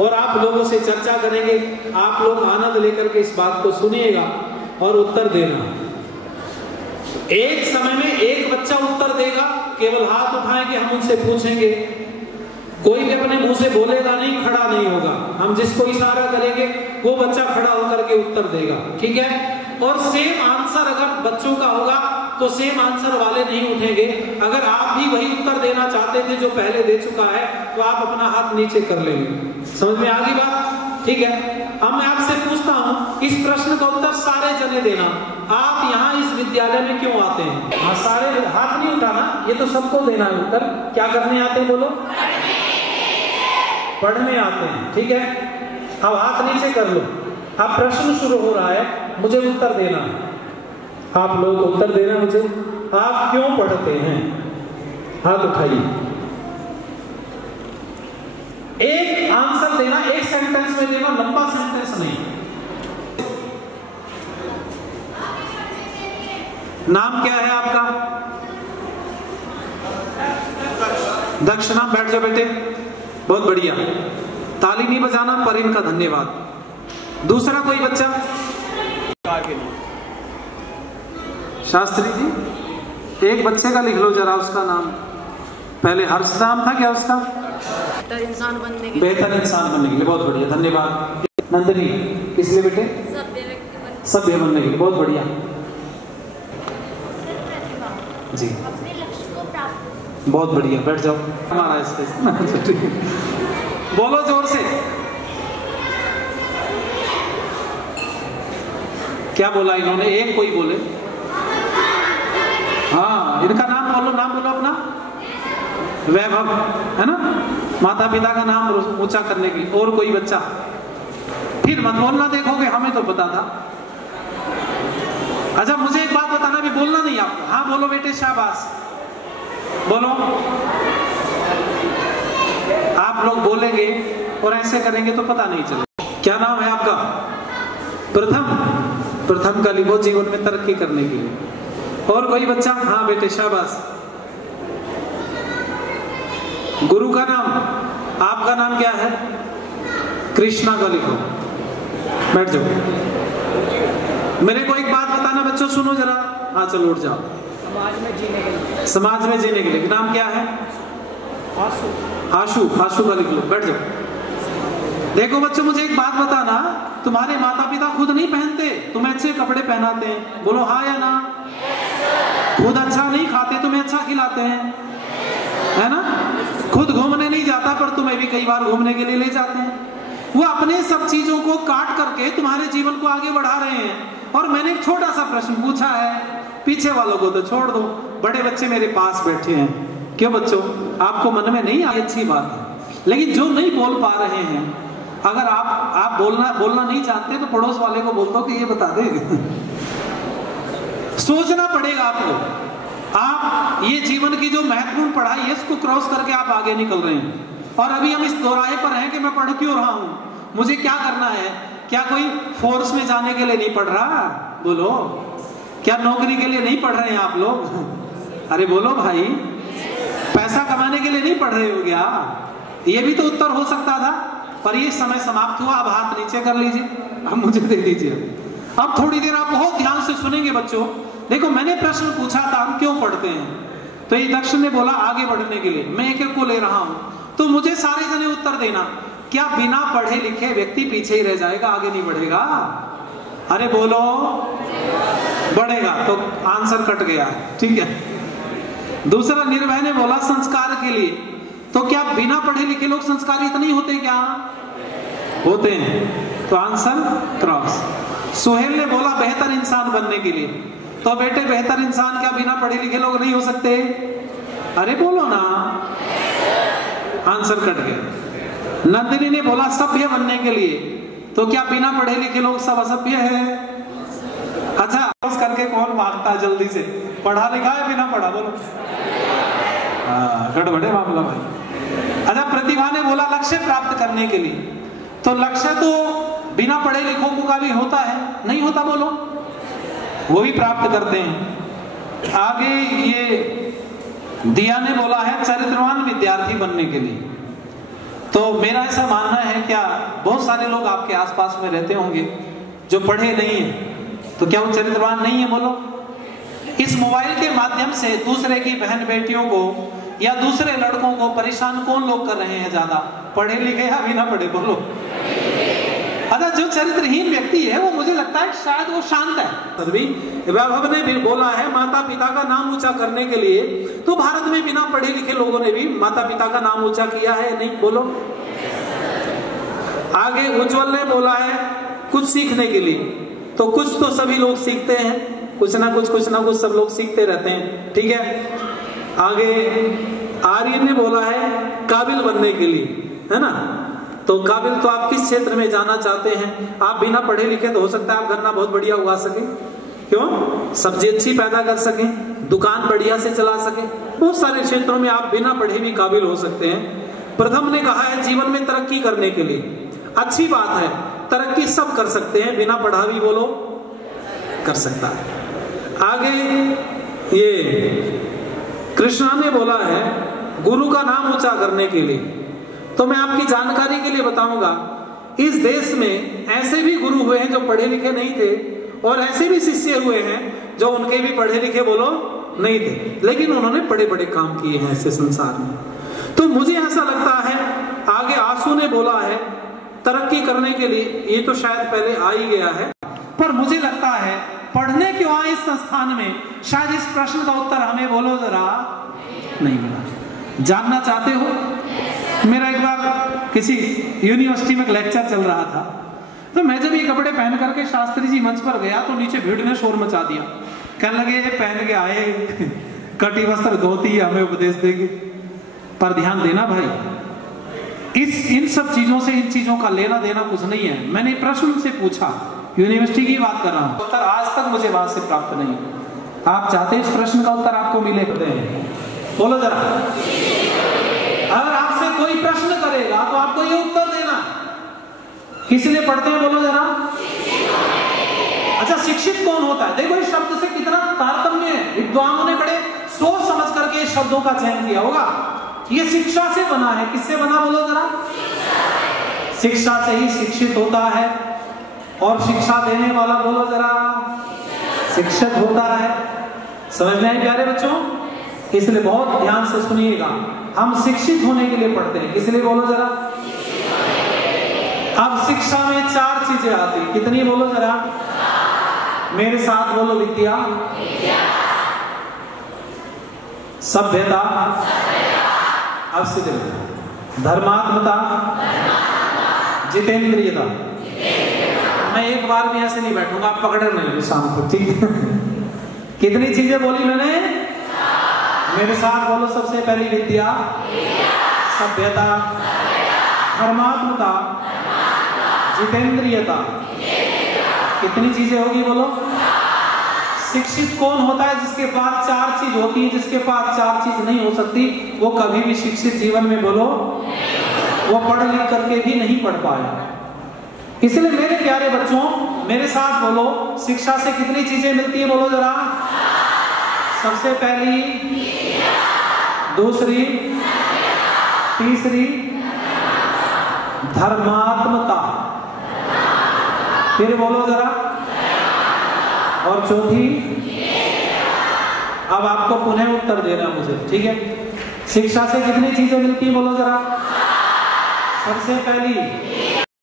और आप लोगों से चर्चा करेंगे। आप लोग आनंद लेकर के इस बात को सुनिएगा और उत्तर देना। एक समय में एक बच्चा उत्तर देगा, केवल हाथ उठाएंगे, हम उनसे पूछेंगे, कोई भी अपने मुंह से बोलेगा नहीं, खड़ा नहीं होगा। हम जिसको इशारा करेंगे वो बच्चा खड़ा होकर के उत्तर देगा, ठीक है। और सेम आंसर अगर बच्चों का होगा तो सेम आंसर वाले नहीं उठेंगे। अगर आप भी वही उत्तर देना चाहते थे जो पहले दे चुका है तो आप अपना हाथ नीचे कर लेंगे। समझ में आ गई बात, ठीक है। अब मैं आपसे पूछता हूं, इस प्रश्न का उत्तर सारे जने देना। आप यहाँ इस विद्यालय में क्यों आते हैं? हाँ, सारे हाथ नहीं उठाना, ये तो सबको देना है उत्तर। क्या करने आते हैं बोलो? पढ़ने आते हैं, ठीक है। अब हाथ नीचे कर लो। अब प्रश्न शुरू हो रहा है, मुझे उत्तर देना। आप लोग उत्तर देना मुझे। आप क्यों पढ़ते हैं? हाथ उठाइए। एक आंसर देना, एक सेंटेंस में देना, लंबा सेंटेंस नहीं। नाम क्या है आपका? दक्षिणा। बैठ जाओ बेटे, बहुत बढ़िया। ताली नहीं बजाना पर इनका धन्यवाद। दूसरा कोई बच्चा? शास्त्री जी, एक बच्चे का लिख लो जरा, उसका नाम। पहले हर्ष नाम था क्या उसका? बेहतर इंसान बनने के लिए। बेहतर इंसान बनने के लिए, बहुत बढ़िया, धन्यवाद। नंदिनी, किस लिए बेटे? सभ्य बनने के लिए, बहुत बढ़िया जी, अपने लक्ष्य को प्राप्त। बहुत बढ़िया। बैठ जाओ, हमारा स्पेस। बोलो जोर से। क्या बोला इन्होंने? एक कोई बोले। हाँ, इनका नाम बोलो, नाम बोलो अपना। वैभव, है ना? माता पिता का नाम ऊंचा करने के लिए। और कोई बच्चा? फिर मत बोलना, देखोगे हमें तो पता था। अच्छा, मुझे एक बात बताना, भी बोलना नहीं आपको। हाँ बोलो बेटे, शाबाश बोलो। आप लोग बोलेंगे और ऐसे करेंगे तो पता नहीं चलेगा। क्या नाम है आपका? प्रथम। प्रथम का लिखो, जीवन में तरक्की करने के लिए। और कोई बच्चा? हाँ बेटे, शाबाश। गुरु का नाम? आपका नाम क्या है? कृष्णा का लिखो। बैठ जाओ। मेरे को एक बात बताना बच्चों, सुनो जरा। हाँ चलो उठ जाओ। समाज में जीने के लिए। समाज में जीने के लिए। नाम क्या है? आशु। आशु। आशु का लिख लो। बैठ जाओ। देखो बच्चों, मुझे एक बात बताना, तुम्हारे माता पिता खुद नहीं पहनते, तुम्हें अच्छे कपड़े पहनाते हैं, बोलो हाँ या ना? खुद अच्छा नहीं खाते, तुम्हें अच्छा खिलाते हैं, है ना? खुद घूमने नहीं जाता पर तुम्हें भी कई बार घूमने के लिए ले जाते हैं। वो अपने सब चीजों को काट करके तुम्हारे जीवन को आगे बढ़ा रहे हैं। और मैंने एक छोटा सा प्रश्न पूछा है, पीछे वालों को तो छोड़ दो, बड़े बच्चे मेरे पास बैठे हैं। क्यों बच्चों, आपको मन में नहीं आई? अच्छी बात है। लेकिन जो नहीं बोल पा रहे हैं, अगर आप बोलना नहीं जानते तो पड़ोस वाले को बोल दो कि ये बता दे। सोचना पड़ेगा आपको। आप ये जीवन की जो महत्वपूर्ण पढ़ाई है, इसको क्रॉस करके आप आगे निकल रहे हैं। और अभी हम इस दोराहे पर हैं कि मैं पढ़ क्यों रहा हूं, मुझे क्या करना है। क्या कोई फोर्स में जाने के लिए नहीं पढ़ रहा? बोलो। क्या नौकरी के लिए नहीं पढ़ रहे हैं आप लोग? अरे बोलो भाई, पैसा कमाने के लिए नहीं पढ़ रहे हो क्या? ये भी तो उत्तर हो सकता था, पर ये समय समाप्त हुआ। अब हाथ नीचे कर लीजिए, अब मुझे दे दीजिए। अब थोड़ी देर आप बहुत ध्यान से सुनेंगे बच्चों। देखो, मैंने प्रश्न पूछा था हम क्यों पढ़ते हैं, तो ये दक्ष ने बोला आगे बढ़ने के लिए। मैं एक एक को ले रहा हूं, तो मुझे सारे जने उत्तर देना। क्या बिना पढ़े लिखे व्यक्ति पीछे ही रह जाएगा, आगे नहीं बढ़ेगा? अरे बोलो, बढ़ेगा। तो आंसर कट गया, ठीक है। दूसरा, निर्भय ने बोला संस्कार के लिए। तो क्या बिना पढ़े लिखे लोग संस्कारित नहीं होते? क्या होते हैं? तो आंसर क्रॉस। सुहेल ने बोला बेहतर इंसान बनने के लिए। तो बेटे, बेहतर इंसान क्या बिना पढ़े लिखे लोग नहीं हो सकते? अरे बोलो ना। आंसर कट गया। नंदिनी ने बोला सभ्य बनने के लिए। तो क्या बिना पढ़े लिखे लोग सब असभ्य है? अच्छा, बस करके कौन भागता जल्दी से? पढ़ा लिखा है बिना पढ़ा? बोलो। गड़बड़े मामला भाई। अच्छा, प्रतिभा ने बोला लक्ष्य प्राप्त करने के लिए। तो लक्ष्य तो बिना पढ़े लिखों का भी होता है, नहीं होता? बोलो। वो भी प्राप्त करते हैं। आगे ये दिया ने बोला है चरित्रवान विद्यार्थी बनने के लिए। तो मेरा ऐसा मानना है, क्या सारे लोग आपके आसपास में रहते होंगे जो पढ़े नहीं है, तो क्या वो चरित्रवान नहीं है? बोलो। इस मोबाइल के माध्यम से दूसरे की बहन बेटियों को या दूसरे लड़कों को परेशान कौन लोग कर रहे हैं ज्यादा, पढ़े लिखे या बिना पढ़े? बोलो। अच्छा, जो चरित्रहीन व्यक्ति है वो मुझे लगता है शायद वो शांत है। तभी वैभव ने भी बोला है माता पिता का नाम ऊंचा करने के लिए, तो भारत में बिना पढ़े लिखे लोगों ने भी माता पिता का नाम ऊंचा किया है, नहीं? बोलो। आगे उज्जवल ने बोला है कुछ सीखने के लिए, तो कुछ तो सभी लोग सीखते हैं, कुछ ना कुछ सब लोग सीखते रहते हैं, ठीक है। आगे आर्यन ने बोला है काबिल बनने के लिए, है ना? तो काबिल तो आप किस क्षेत्र में जाना चाहते हैं? आप बिना पढ़े लिखे तो हो सकता है आप गन्ना बहुत बढ़िया उगा सके, क्यों? सब्जी अच्छी पैदा कर सके, दुकान बढ़िया से चला सके, बहुत सारे क्षेत्रों में आप बिना पढ़े भी काबिल हो सकते हैं। प्रथम ने कहा है जीवन में तरक्की करने के लिए, अच्छी बात है, तरक्की सब कर सकते हैं, बिना पढ़ा भी बोलो कर सकता है। आगे ये कृष्णा ने बोला है गुरु का नाम ऊंचा करने के लिए। तो मैं आपकी जानकारी के लिए बताऊंगा, इस देश में ऐसे भी गुरु हुए हैं जो पढ़े लिखे नहीं थे, और ऐसे भी शिष्य हुए हैं जो उनके भी पढ़े लिखे बोलो नहीं थे, लेकिन उन्होंने बड़े बड़े काम किए हैं ऐसे संसार में। तो मुझे ऐसा लगता है, आगे आंसू ने बोला है तरक्की करने के लिए, ये तो शायद पहले आ ही गया है, पर मुझे लगता है पढ़ने क्यों आए इस संस्थान में, शायद इस प्रश्न का उत्तर हमें बोलो जरा नहीं मिला। जानना चाहते हो? मेरा एक बार किसी यूनिवर्सिटी में एक लेक्चर चल रहा था, तो मैं जब ये कपड़े पहन करके शास्त्री जी मंच पर गया तो नीचे भीड़ ने शोर मचा दिया, कहने लगे ये पहन के आए कटी वस्त्र धोती हमें उपदेश देंगे। पर ध्यान देना भाई, इन सब चीजों से इन चीजों का लेना देना कुछ नहीं है। मैंने प्रश्न से पूछा, यूनिवर्सिटी की बात कर रहा हूं, उत्तर आज तक मुझे वहां से प्राप्त नहीं। आप चाहते इस प्रश्न का उत्तर आपको मिले? बोलो जरा। अगर आपसे कोई प्रश्न करेगा तो आपको ये उत्तर देना, किस लिए पढ़ते हैं? बोलो जरा। अच्छा, शिक्षित कौन होता है? देखो इस शब्द से कितना तारतम्य है, विद्वानों ने बड़े सोच समझ करके शब्दों का चयन किया होगा। ये शिक्षा से बना है, किससे बना? बोलो जरा। शिक्षा से ही शिक्षित होता है, और शिक्षा देने वाला बोलो जरा शिक्षक होता है। समझ में आई प्यारे बच्चों? इसलिए बहुत ध्यान से सुनिएगा, हम शिक्षित होने के लिए पढ़ते हैं, इसलिए बोलो जरा। अब शिक्षा में 4 चीजें आती, कितनी? बोलो जरा मेरे साथ बोलो। विद्या, सभ्यता, अब से धर्मात्मता, जितेंद्रियता। मैं एक बार भी ऐसे नहीं बैठूंगा, आप पकड़ नहीं शाम को, ठीक? कितनी चीजें बोली मैंने? मेरे साथ बोलो। सबसे पहली विद्या, सभ्यता, धर्मात्मता, जितेंद्रियता। कितनी चीजें होगी बोलो? शिक्षित कौन होता है? जिसके पास 4 चीज होती है। जिसके पास 4 चीज नहीं हो सकती वो कभी भी शिक्षित जीवन में बोलो वो पढ़ लिख करके भी नहीं पढ़ पाया। इसलिए मेरे प्यारे बच्चों, मेरे साथ बोलो, शिक्षा से कितनी चीजें मिलती है? बोलो जरा। सबसे पहली, दूसरी, तीसरी धर्मात्मता, फिर बोलो जरा, और चौथी। अब आपको पुनः उत्तर देना मुझे, ठीक है? शिक्षा से कितनी चीजें मिलती है? बोलो जरा। सबसे पहली